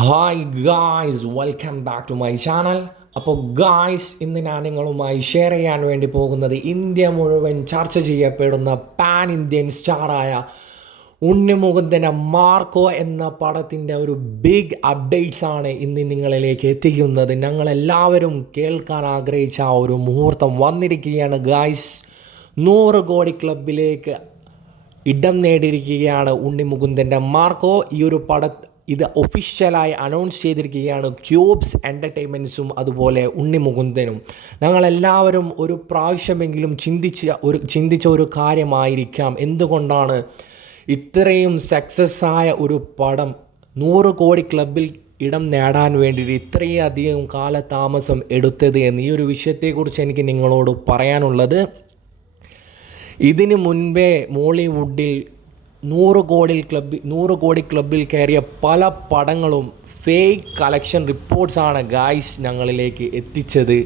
Hi guys, welcome back to my channel. അപ്പോൾ guys, ഇന്ന് ഞാൻ നിങ്ങളുമായി ഷെയർ ചെയ്യാൻ വേണ്ടി പോകുന്നത് ഇന്ത്യ മുഴുവൻ ചർച്ച ചെയ്യപ്പെടുന്ന പാൻ ഇന്ത്യൻ സ്റ്റാറായ ഉണ്ണിമുകുന്ദൻ്റെ മാർക്കോ എന്ന പടത്തിൻ്റെ ഒരു ബിഗ് അപ്ഡേറ്റ്സ് ആണ് ഇന്ന് നിങ്ങളിലേക്ക് എത്തിക്കുന്നത്. ഞങ്ങളെല്ലാവരും കേൾക്കാൻ ആഗ്രഹിച്ച ആ ഒരു മുഹൂർത്തം വന്നിരിക്കുകയാണ് ഗായ്സ്. 100 കോടി ക്ലബിലേക്ക് ഇടം നേടിയിരിക്കുകയാണ് ഉണ്ണിമുകുന്ദൻ്റെ മാർക്കോ. ഇത് ഒഫീഷ്യലായി അനൗൺസ് ചെയ്തിരിക്കുകയാണ് ക്യൂബ്സ് എൻ്റർടൈൻമെൻറ്റ്സും അതുപോലെ ഉണ്ണിമുകുന്ദനും. ഞങ്ങളെല്ലാവരും ഒരു പ്രാവശ്യമെങ്കിലും ചിന്തിച്ച ഒരു കാര്യമായിരിക്കാം, എന്തുകൊണ്ടാണ് ഇത്രയും സക്സസ് ആയ ഒരു പടം 100 കോടി ക്ലബിൽ ഇടം നേടാൻ വേണ്ടിയിട്ട് ഇത്രയധികം കാലതാമസം എടുത്തത് എന്ന്. ഈ ഒരു വിഷയത്തെക്കുറിച്ച് എനിക്ക് നിങ്ങളോട് പറയാനുള്ളത്, ഇതിനു മുൻപേ മോളിവുഡിൽ 100 കോടി ക്ലബിൽ കയറിയ പല പടങ്ങളും ഫേക്ക് കളക്ഷൻ റിപ്പോർട്ട്സാണ് ഗായ്സ് ഞങ്ങളിലേക്ക് എത്തിച്ചത്.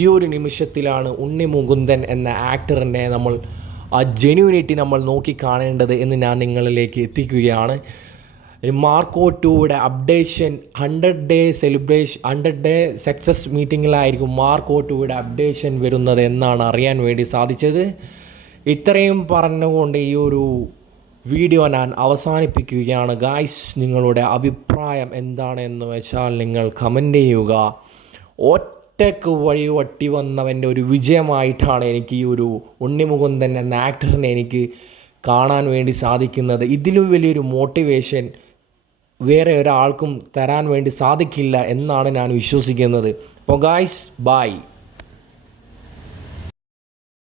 ഈ ഒരു നിമിഷത്തിലാണ് ഉണ്ണിമുകുന്ദൻ എന്ന ആക്ടറിനെ ആ ജെന്യൂനിറ്റി നമ്മൾ നോക്കിക്കാണേണ്ടത് എന്ന് ഞാൻ നിങ്ങളിലേക്ക് എത്തിക്കുകയാണ്. മാർക്കോ 2യുടെ അപ്ഡേഷൻ 100 ഡേ സക്സസ് മീറ്റിങ്ങിലായിരിക്കും മാർക്കോ 2യുടെ അപ്ഡേഷൻ വരുന്നത് എന്നാണ് അറിയാൻ വേണ്ടി സാധിച്ചത്. ഇത്രയും പറഞ്ഞുകൊണ്ട് ഈ ഒരു വീഡിയോ ഞാൻ അവസാനിപ്പിക്കുകയാണ് ഗായ്സ്. നിങ്ങളുടെ അഭിപ്രായം എന്താണെന്ന് വെച്ചാൽ നിങ്ങൾ കമൻ്റ് ചെയ്യുക. ഒറ്റക്ക് വഴി വന്നവൻ്റെ ഒരു വിജയമായിട്ടാണ് എനിക്ക് ഈ ഒരു ഉണ്ണിമുകുന്ദൻ എന്ന ആക്ടറിനെ എനിക്ക് കാണാൻ വേണ്ടി സാധിക്കുന്നത്. ഇതിലും വലിയൊരു മോട്ടിവേഷൻ വേറെ ഒരാൾക്കും തരാൻ വേണ്ടി സാധിക്കില്ല എന്നാണ് ഞാൻ വിശ്വസിക്കുന്നത്. അപ്പോൾ ഗായ്സ്, ബൈ.